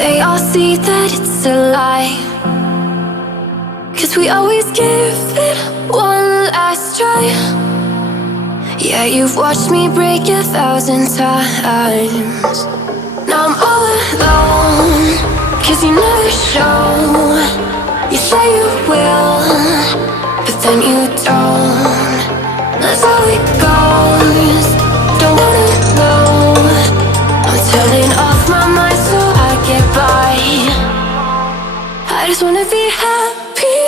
they all see that it's a lie. 'Cause we always give it one last try. Yeah, you've watched me break 1,000 times. Now I'm all alone, 'cause you never show. You say you will, but then you don't. That's how it goes. Don't wanna know. I'm turning off my mind so I get by. I just wanna be happy,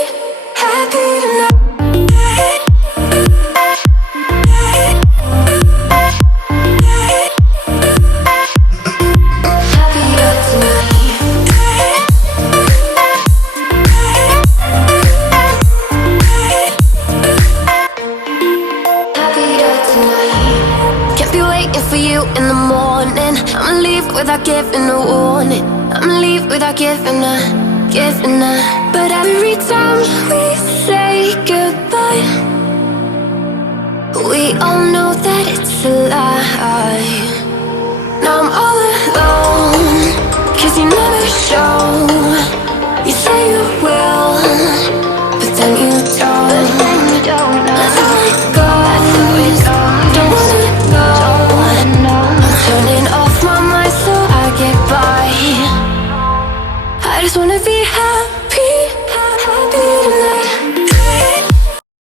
happy tonight. In the morning, I'ma leave without giving a warning. I'ma leave without giving a. But every time we say goodbye, we all know that it's a lie.